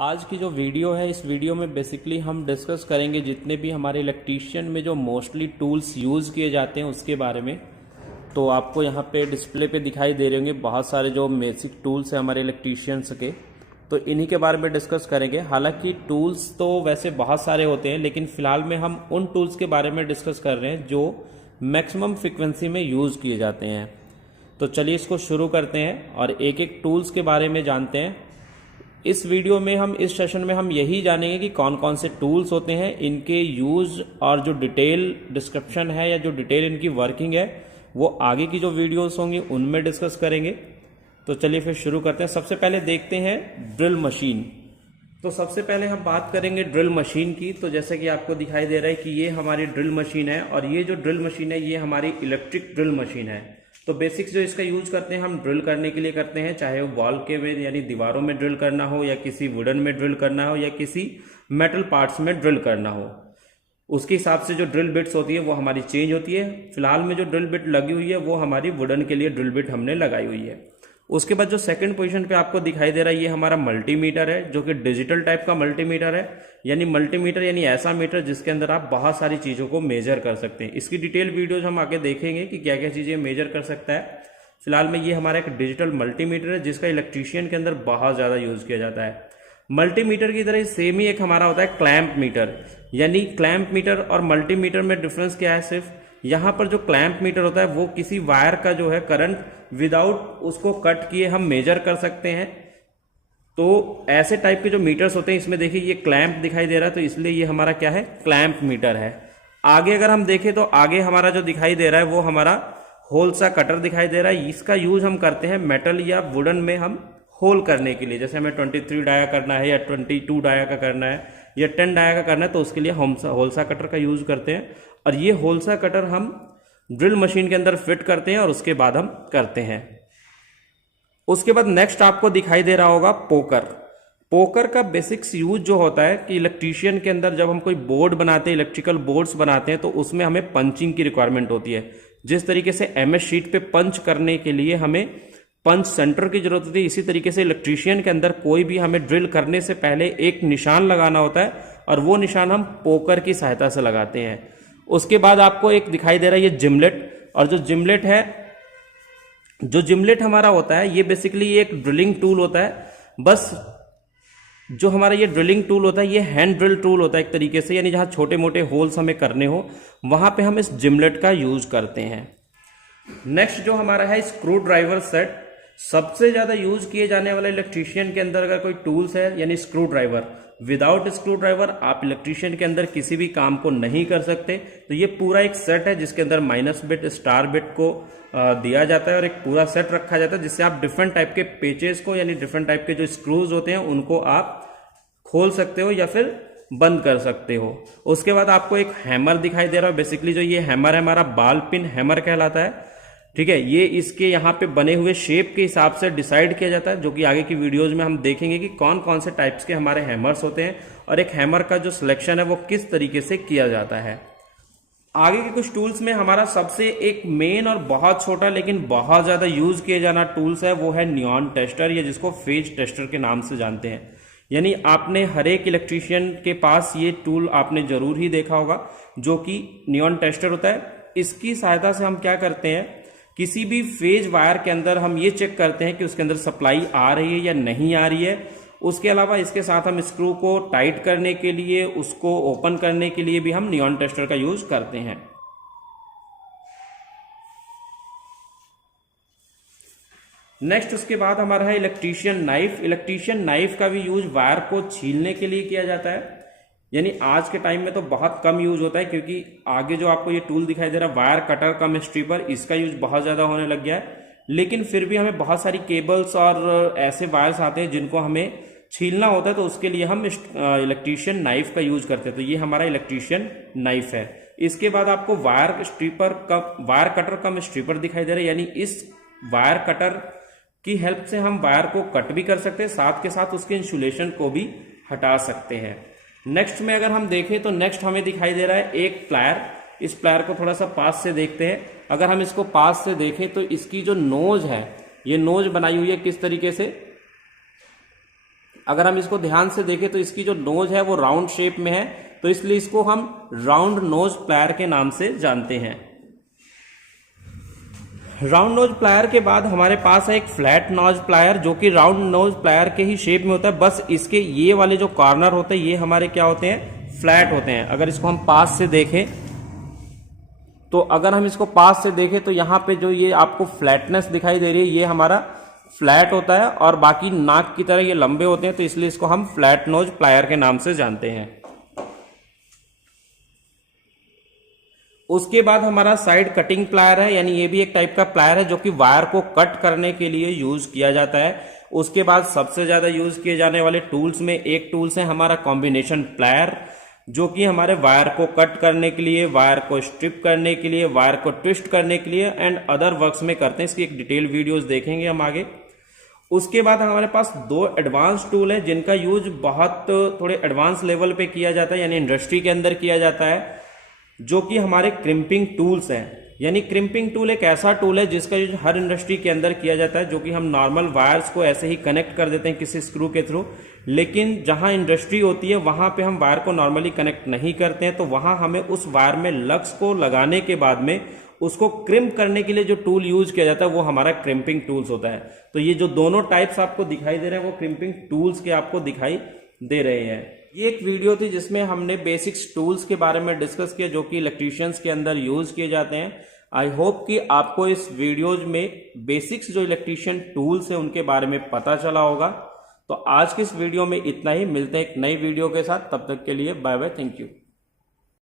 आज की जो वीडियो है, इस वीडियो में बेसिकली हम डिस्कस करेंगे जितने भी हमारे इलेक्ट्रीशियन में जो मोस्टली टूल्स यूज़ किए जाते हैं उसके बारे में। तो आपको यहाँ पे डिस्प्ले पे दिखाई दे रहे होंगे बहुत सारे जो बेसिक टूल्स हैं हमारे इलेक्ट्रीशियंस के, तो इन्हीं के बारे में डिस्कस करेंगे। हालांकि टूल्स तो वैसे बहुत सारे होते हैं, लेकिन फ़िलहाल में हम उन टूल्स के बारे में डिस्कस कर रहे हैं जो मैक्सिमम फ्रिक्वेंसी में यूज़ किए जाते हैं। तो चलिए इसको शुरू करते हैं और एक एक टूल्स के बारे में जानते हैं। इस वीडियो में हम इस सेशन में हम यही जानेंगे कि कौन कौन से टूल्स होते हैं, इनके यूज़ और जो डिटेल डिस्क्रिप्शन है या जो डिटेल इनकी वर्किंग है वो आगे की जो वीडियोस होंगी उनमें डिस्कस करेंगे। तो चलिए फिर शुरू करते हैं। सबसे पहले देखते हैं ड्रिल मशीन। तो सबसे पहले हम बात करेंगे ड्रिल मशीन की। तो जैसे कि आपको दिखाई दे रहा है कि ये हमारी ड्रिल मशीन है और ये जो ड्रिल मशीन है ये हमारी इलेक्ट्रिक ड्रिल मशीन है। तो बेसिक्स जो इसका यूज करते हैं हम ड्रिल करने के लिए करते हैं, चाहे वो वॉल के में यानी दीवारों में ड्रिल करना हो या किसी वुडन में ड्रिल करना हो या किसी मेटल पार्ट्स में ड्रिल करना हो। उसके हिसाब से जो ड्रिल बिट्स होती है वो हमारी चेंज होती है। फिलहाल में जो ड्रिल बिट लगी हुई है वो हमारी वुडन के लिए ड्रिल बिट हमने लगाई हुई है। उसके बाद जो सेकंड पोजीशन पे आपको दिखाई दे रहा है ये हमारा मल्टीमीटर है, जो कि डिजिटल टाइप का मल्टीमीटर है। यानी मल्टीमीटर यानी ऐसा मीटर जिसके अंदर आप बहुत सारी चीज़ों को मेजर कर सकते हैं। इसकी डिटेल वीडियोज हम आगे देखेंगे कि क्या क्या चीज़ें मेजर कर सकता है। फिलहाल में ये हमारा एक डिजिटल मल्टीमीटर है जिसका इलेक्ट्रीशियन के अंदर बहुत ज़्यादा यूज़ किया जाता है। मल्टीमीटर की तरह सेम ही एक हमारा होता है क्लैंप मीटर। यानी क्लैंप मीटर और मल्टीमीटर में डिफरेंस क्या है, सिर्फ यहाँ पर जो क्लैंप मीटर होता है वो किसी वायर का जो है करंट विदाउट उसको कट किए हम मेजर कर सकते हैं। तो ऐसे टाइप के जो मीटर्स होते हैं इसमें देखिए ये क्लैंप दिखाई दे रहा है, तो इसलिए ये हमारा क्या है, क्लैंप मीटर है। आगे अगर हम देखें तो आगे हमारा जो दिखाई दे रहा है वो हमारा होल सा कटर दिखाई दे रहा है। इसका यूज हम करते हैं मेटल या वुडन में हम होल करने के लिए। जैसे हमें 23 डाया करना है या 22 डाया का करना है या 10 डाया का करना है तो उसके लिए हम होलसा कटर का यूज करते हैं। और ये होलसा कटर हम ड्रिल मशीन के अंदर फिट करते हैं और उसके बाद हम करते हैं। उसके बाद नेक्स्ट आपको दिखाई दे रहा होगा पोकर। पोकर का बेसिक्स यूज जो होता है कि इलेक्ट्रीशियन के अंदर जब हम कोई बोर्ड बनाते हैं, इलेक्ट्रिकल बोर्ड्स बनाते हैं, तो उसमें हमें पंचिंग की रिक्वायरमेंट होती है। जिस तरीके से एमएस शीट पे पंच करने के लिए हमें पंच सेंटर की जरूरत होती है, इसी तरीके से इलेक्ट्रीशियन के अंदर कोई भी हमें ड्रिल करने से पहले एक निशान लगाना होता है और वो निशान हम पोकर की सहायता से लगाते हैं। उसके बाद आपको एक दिखाई दे रहा है ये जिमलेट। और जो जिमलेट है, जो जिमलेट हमारा होता है ये बेसिकली एक ड्रिलिंग टूल होता है। बस जो हमारा ये ड्रिलिंग टूल होता है ये हैंड ड्रिल टूल होता है एक तरीके से, यानी जहां छोटे मोटे होल्स हमें करने हो वहां पे हम इस जिमलेट का यूज करते हैं। नेक्स्ट जो हमारा है स्क्रू ड्राइवर सेट। सबसे ज्यादा यूज किए जाने वाला इलेक्ट्रीशियन के अंदर अगर कोई टूल्स है यानी screw driver. Without screw driver आप इलेक्ट्रीशियन के अंदर किसी भी काम को नहीं कर सकते। तो ये पूरा एक सेट है जिसके अंदर माइनस बिट, स्टार बिट को दिया जाता है और एक पूरा सेट रखा जाता है जिससे आप डिफरेंट टाइप के पेचेस को यानी डिफरेंट टाइप के जो स्क्रूज होते हैं उनको आप खोल सकते हो या फिर बंद कर सकते हो। उसके बाद आपको एक हैमर दिखाई दे रहा है। बेसिकली जो ये हैमर है हमारा बॉल पिन हैमर कहलाता है। ठीक है, ये इसके यहाँ पे बने हुए शेप के हिसाब से डिसाइड किया जाता है, जो कि आगे की वीडियोज में हम देखेंगे कि कौन कौन से टाइप्स के हमारे हैमर्स होते हैं और एक हैमर का जो सिलेक्शन है वो किस तरीके से किया जाता है। आगे के कुछ टूल्स में हमारा सबसे एक मेन और बहुत छोटा लेकिन बहुत ज्यादा यूज किया जाना टूल्स है वो है नियॉन टेस्टर, या जिसको फेज टेस्टर के नाम से जानते हैं। यानी आपने हर एक इलेक्ट्रीशियन के पास ये टूल आपने जरूर ही देखा होगा, जो कि नियॉन टेस्टर होता है। इसकी सहायता से हम क्या करते हैं, किसी भी फेज वायर के अंदर हम ये चेक करते हैं कि उसके अंदर सप्लाई आ रही है या नहीं आ रही है। उसके अलावा इसके साथ हम स्क्रू को टाइट करने के लिए, उसको ओपन करने के लिए भी हम नियॉन टेस्टर का यूज करते हैं। नेक्स्ट उसके बाद हमारा है इलेक्ट्रीशियन नाइफ। इलेक्ट्रीशियन नाइफ का भी यूज वायर को छीलने के लिए किया जाता है। यानी आज के टाइम में तो बहुत कम यूज होता है, क्योंकि आगे जो आपको ये टूल दिखाई दे रहा है वायर कटर कम स्ट्रिपर, इसका यूज बहुत ज्यादा होने लग गया है। लेकिन फिर भी हमें बहुत सारी केबल्स और ऐसे वायर्स आते हैं जिनको हमें छीलना होता है, तो उसके लिए हम इलेक्ट्रीशियन नाइफ का यूज करते हैं। तो ये हमारा इलेक्ट्रीशियन नाइफ है। इसके बाद आपको वायर कटर कम स्ट्रिपर दिखाई दे रहा है। यानी इस वायर कटर की हेल्प से हम वायर को कट भी कर सकते हैं, साथ के साथ उसके इंसुलेशन को भी हटा सकते हैं। नेक्स्ट में अगर हम देखें तो नेक्स्ट हमें दिखाई दे रहा है एक प्लायर। इस प्लायर को थोड़ा सा पास से देखते हैं। अगर हम इसको पास से देखें तो इसकी जो नोज है, ये नोज बनाई हुई है किस तरीके से, अगर हम इसको ध्यान से देखें तो इसकी जो नोज है वो राउंड शेप में है, तो इसलिए इसको हम राउंड नोज प्लायर के नाम से जानते हैं। राउंड नोज प्लायर के बाद हमारे पास है एक फ्लैट नोज प्लायर, जो कि राउंड नोज प्लायर के ही शेप में होता है, बस इसके ये वाले जो कॉर्नर होते हैं ये हमारे क्या होते हैं, फ्लैट होते हैं। अगर इसको हम पास से देखें तो तो यहां पे जो ये आपको फ्लैटनेस दिखाई दे रही है ये हमारा फ्लैट होता है, और बाकी नाक की तरह ये लंबे होते हैं, तो इसलिए इसको हम फ्लैट नोज प्लायर के नाम से जानते हैं। उसके बाद हमारा साइड कटिंग प्लायर है, यानी ये भी एक टाइप का प्लायर है जो कि वायर को कट करने के लिए यूज किया जाता है। उसके बाद सबसे ज्यादा यूज किए जाने वाले टूल्स में एक टूल्स है हमारा कॉम्बिनेशन प्लायर, जो कि हमारे वायर को कट करने के लिए, वायर को स्ट्रिप करने के लिए, वायर को ट्विस्ट करने के लिए एंड अदर वर्क्स में करते हैं। इसकी एक डिटेल वीडियोस देखेंगे हम आगे। उसके बाद हमारे पास दो एडवांस टूल है जिनका यूज बहुत थोड़े एडवांस लेवल पे किया जाता है, यानी इंडस्ट्री के अंदर किया जाता है, जो कि हमारे क्रिम्पिंग टूल्स हैं। यानी क्रिम्पिंग टूल एक ऐसा टूल है जिसका यूज हर इंडस्ट्री के अंदर किया जाता है, जो कि हम नॉर्मल वायर्स को ऐसे ही कनेक्ट कर देते हैं किसी स्क्रू के थ्रू, लेकिन जहां इंडस्ट्री होती है वहां पे हम वायर को नॉर्मली कनेक्ट नहीं करते हैं, तो वहां हमें उस वायर में लग्स को लगाने के बाद में उसको क्रिम्प करने के लिए जो टूल यूज किया जाता है वो हमारा क्रिम्पिंग टूल्स होता है। तो ये जो दोनों टाइप्स आपको दिखाई दे रहे हैं वो क्रिम्पिंग टूल्स के आपको दिखाई दे रहे हैं। ये एक वीडियो थी जिसमें हमने बेसिक्स टूल्स के बारे में डिस्कस किया जो कि इलेक्ट्रीशियंस के अंदर यूज किए जाते हैं। आई होप कि आपको इस वीडियोज में बेसिक्स जो इलेक्ट्रीशियन टूल्स है उनके बारे में पता चला होगा। तो आज की इस वीडियो में इतना ही, मिलते हैं एक नई वीडियो के साथ, तब तक के लिए बाय बाय, थैंक यू।